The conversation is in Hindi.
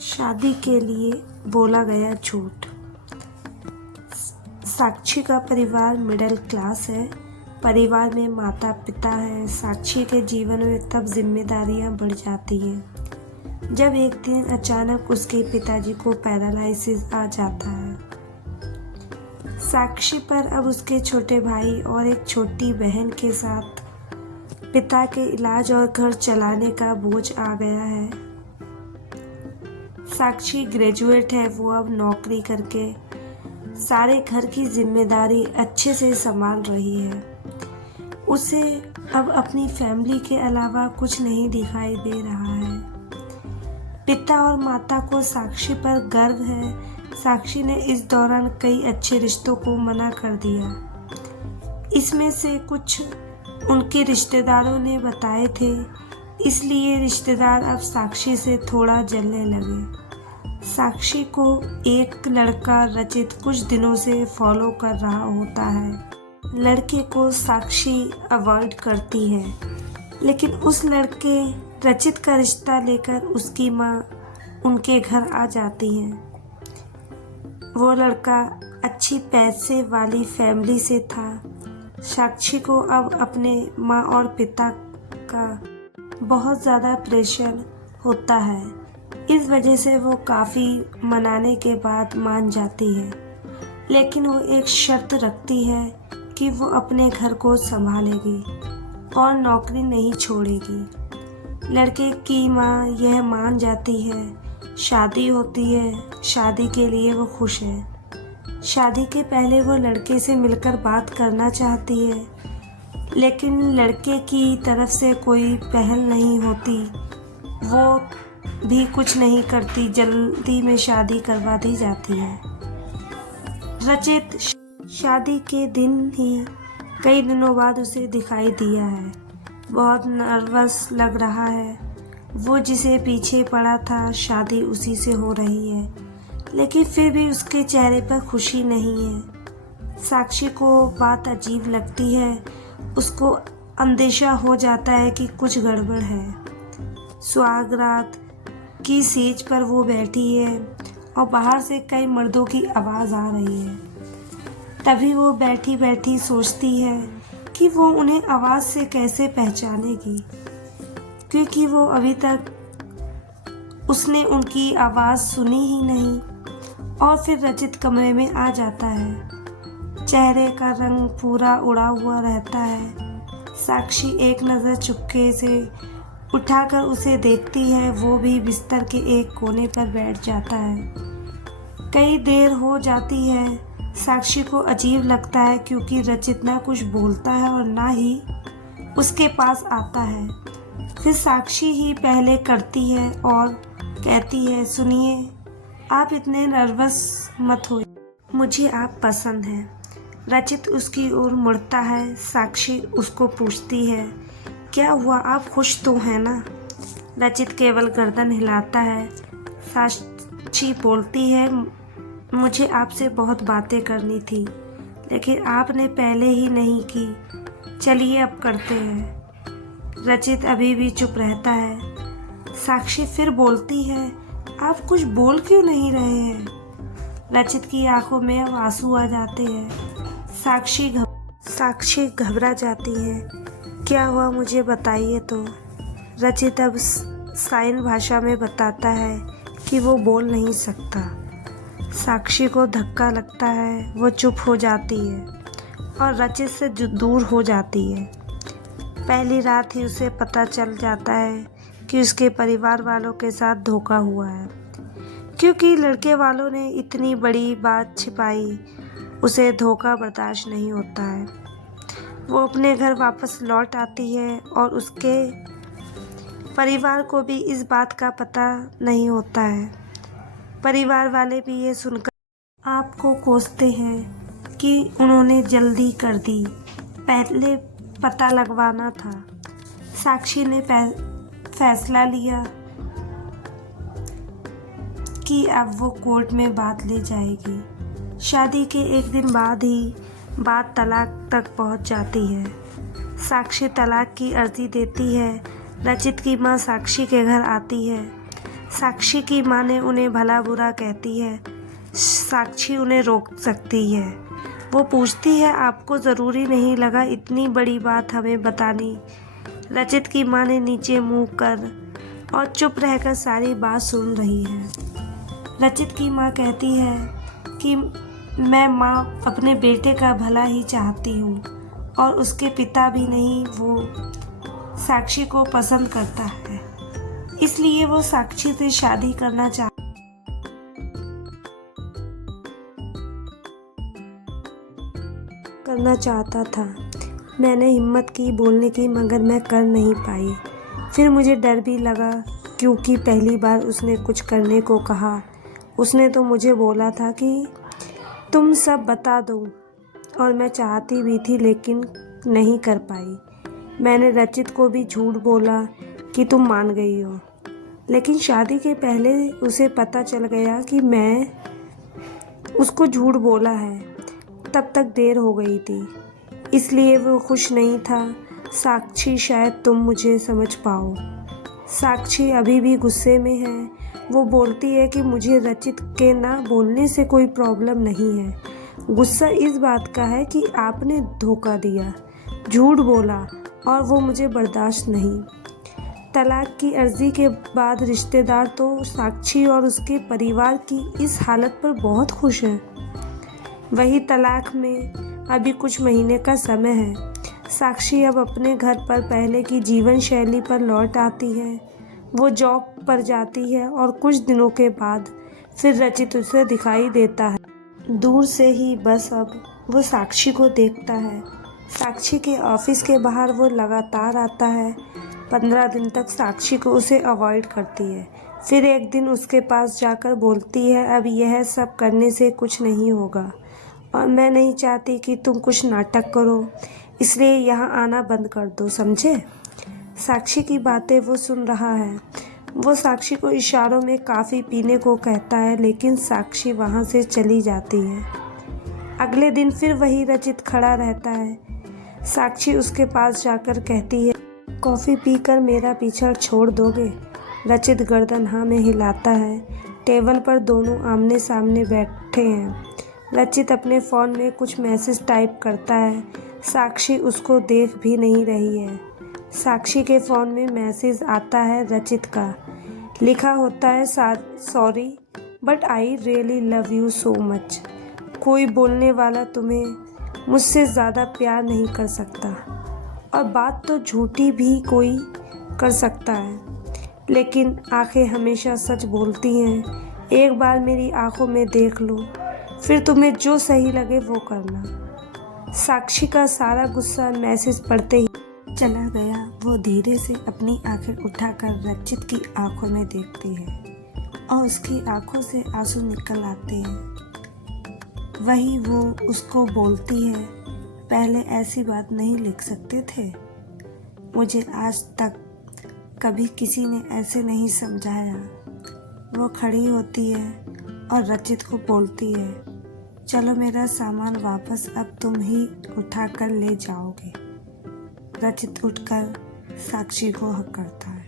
शादी के लिए बोला गया झूठ। साक्षी का परिवार मिडिल क्लास है। परिवार में माता पिता है। साक्षी के जीवन में तब जिम्मेदारियां बढ़ जाती हैं जब एक दिन अचानक उसके पिताजी को पैरालिसिस आ जाता है। साक्षी पर अब उसके छोटे भाई और एक छोटी बहन के साथ पिता के इलाज और घर चलाने का बोझ आ गया है। साक्षी ग्रेजुएट है। वो अब नौकरी करके सारे घर की जिम्मेदारी अच्छे से संभाल रही है। उसे अब अपनी फैमिली के अलावा कुछ नहीं दिखाई दे रहा है। पिता और माता को साक्षी पर गर्व है। साक्षी ने इस दौरान कई अच्छे रिश्तों को मना कर दिया। इसमें से कुछ उनके रिश्तेदारों ने बताए थे, इसलिए रिश्तेदार अब साक्षी से थोड़ा जलने लगे। साक्षी को एक लड़का रचित कुछ दिनों से फॉलो कर रहा होता है। लड़के को साक्षी अवॉइड करती है, लेकिन उस लड़के रचित का रिश्ता लेकर उसकी माँ उनके घर आ जाती है। वो लड़का अच्छी पैसे वाली फैमिली से था। साक्षी को अब अपने माँ और पिता का बहुत ज़्यादा प्रेशर होता है। इस वजह से वो काफ़ी मनाने के बाद मान जाती है, लेकिन वो एक शर्त रखती है कि वो अपने घर को संभालेगी और नौकरी नहीं छोड़ेगी। लड़के की माँ यह मान जाती है। शादी होती है। शादी के लिए वो खुश है। शादी के पहले वो लड़के से मिलकर बात करना चाहती है, लेकिन लड़के की तरफ से कोई पहल नहीं होती। वो भी कुछ नहीं करती। जल्दी में शादी करवा दी जाती है। रचित शादी के दिन ही कई दिनों बाद उसे दिखाई दिया है। बहुत नर्वस लग रहा है। वो जिसे पीछे पड़ा था, शादी उसी से हो रही है, लेकिन फिर भी उसके चेहरे पर खुशी नहीं है। साक्षी को बात अजीब लगती है। उसको अंदेशा हो जाता है कि कुछ गड़बड़ है। सुहागरात की सेज पर वो बैठी है और बाहर से कई मर्दों की आवाज़ आ रही है। तभी वो बैठी बैठी सोचती है कि वो उन्हें आवाज़ से कैसे पहचानेगी, क्योंकि वो अभी तक उसने उनकी आवाज़ सुनी ही नहीं। और फिर रचित कमरे में आ जाता है। चेहरे का रंग पूरा उड़ा हुआ रहता है। साक्षी एक नज़र चुपके से उठाकर उसे देखती है। वो भी बिस्तर के एक कोने पर बैठ जाता है। कई देर हो जाती है। साक्षी को अजीब लगता है, क्योंकि रचित ना कुछ बोलता है और ना ही उसके पास आता है। फिर साक्षी ही पहले करती है और कहती है, सुनिए, आप इतने नर्वस मत हो, मुझे आप पसंद हैं। रचित उसकी ओर मुड़ता है। साक्षी उसको पूछती है, क्या हुआ, आप खुश तो हैं ना? रचित केवल गर्दन हिलाता है। साक्षी बोलती है, मुझे आपसे बहुत बातें करनी थी, लेकिन आपने पहले ही नहीं की। चलिए अब करते हैं। रचित अभी भी चुप रहता है। साक्षी फिर बोलती है, आप कुछ बोल क्यों नहीं रहे हैं? रचित की आंखों में अब आंसू आ जाते हैं। साक्षी घबरा जाती है। क्या हुआ, मुझे बताइए तो। रचित अब साइन भाषा में बताता है कि वो बोल नहीं सकता। साक्षी को धक्का लगता है। वो चुप हो जाती है और रचित से दूर हो जाती है। पहली रात ही उसे पता चल जाता है कि उसके परिवार वालों के साथ धोखा हुआ है। क्योंकि लड़के वालों ने इतनी बड़ी बात छिपाई, उसे धोखा बर्दाश्त नहीं होता है। वो अपने घर वापस लौट आती है और उसके परिवार को भी इस बात का पता नहीं होता है। परिवार वाले भी ये सुनकर आपको कोसते हैं कि उन्होंने जल्दी कर दी, पहले पता लगवाना था। साक्षी ने फैसला लिया कि अब वो कोर्ट में बात ले जाएगी। शादी के एक दिन बाद ही बात तलाक तक पहुंच जाती है। साक्षी तलाक की अर्जी देती है। रचित की माँ साक्षी के घर आती है। साक्षी की माँ ने उन्हें भला बुरा कहती है। साक्षी उन्हें रोक सकती है। वो पूछती है, आपको ज़रूरी नहीं लगा इतनी बड़ी बात हमें बतानी? रचित की माँ ने नीचे मुँह कर और चुप रहकर सारी बात सुन रही है। रचित की माँ कहती है कि मैं माँ अपने बेटे का भला ही चाहती हूँ और उसके पिता भी नहीं, वो साक्षी को पसंद करता है, इसलिए वो साक्षी से शादी करना चाहता था। मैंने हिम्मत की बोलने की, मगर मैं कर नहीं पाई। फिर मुझे डर भी लगा, क्योंकि पहली बार उसने कुछ करने को कहा। उसने तो मुझे बोला था कि तुम सब बता दो, और मैं चाहती भी थी लेकिन नहीं कर पाई। मैंने रचित को भी झूठ बोला कि तुम मान गई हो, लेकिन शादी के पहले उसे पता चल गया कि मैं उसको झूठ बोला है। तब तक देर हो गई थी, इसलिए वो खुश नहीं था। साक्षी, शायद तुम मुझे समझ पाओ। साक्षी अभी भी गुस्से में है। वो बोलती है कि मुझे रचित के ना बोलने से कोई प्रॉब्लम नहीं है। गुस्सा इस बात का है कि आपने धोखा दिया, झूठ बोला, और वो मुझे बर्दाश्त नहीं। तलाक की अर्जी के बाद रिश्तेदार तो साक्षी और उसके परिवार की इस हालत पर बहुत खुश हैं। वही तलाक में अभी कुछ महीने का समय है। साक्षी अब अपने घर पर पहले की जीवन शैली पर लौट आती है। वो जॉब पर जाती है और कुछ दिनों के बाद फिर रचित उसे दिखाई देता है। दूर से ही बस अब वो साक्षी को देखता है। साक्षी के ऑफिस के बाहर वो लगातार आता है। 15 दिन तक साक्षी को उसे अवॉइड करती है। फिर एक दिन उसके पास जाकर बोलती है, अब यह सब करने से कुछ नहीं होगा और मैं नहीं चाहती कि तुम कुछ नाटक करो, इसलिए यहाँ आना बंद कर दो, समझे? साक्षी की बातें वो सुन रहा है। वो साक्षी को इशारों में काफ़ी पीने को कहता है, लेकिन साक्षी वहाँ से चली जाती है। अगले दिन फिर वही रचित खड़ा रहता है। साक्षी उसके पास जाकर कहती है, कॉफ़ी पीकर मेरा पीछा छोड़ दोगे? रचित गर्दन हाँ में हिलाता है। टेबल पर दोनों आमने सामने बैठे हैं। रचित अपने फ़ोन में कुछ मैसेज टाइप करता है। साक्षी उसको देख भी नहीं रही है। साक्षी के फ़ोन में मैसेज आता है रचित का। लिखा होता है, sorry but I really love you so much. कोई बोलने वाला तुम्हें मुझसे ज़्यादा प्यार नहीं कर सकता, और बात तो झूठी भी कोई कर सकता है, लेकिन आंखें हमेशा सच बोलती हैं। एक बार मेरी आंखों में देख लो, फिर तुम्हें जो सही लगे वो करना। साक्षी का सारा गुस्सा मैसेज पढ़ते ही चला गया। वो धीरे से अपनी आंखें उठाकर रचित की आंखों में देखती है और उसकी आंखों से आंसू निकल आते हैं। वही वो उसको बोलती है, पहले ऐसी बात नहीं लिख सकते थे? मुझे आज तक कभी किसी ने ऐसे नहीं समझाया। वो खड़ी होती है और रचित को बोलती है, चलो मेरा सामान वापस अब तुम ही उठा कर ले जाओगे। रचित उठकर साक्षी को हक करता है।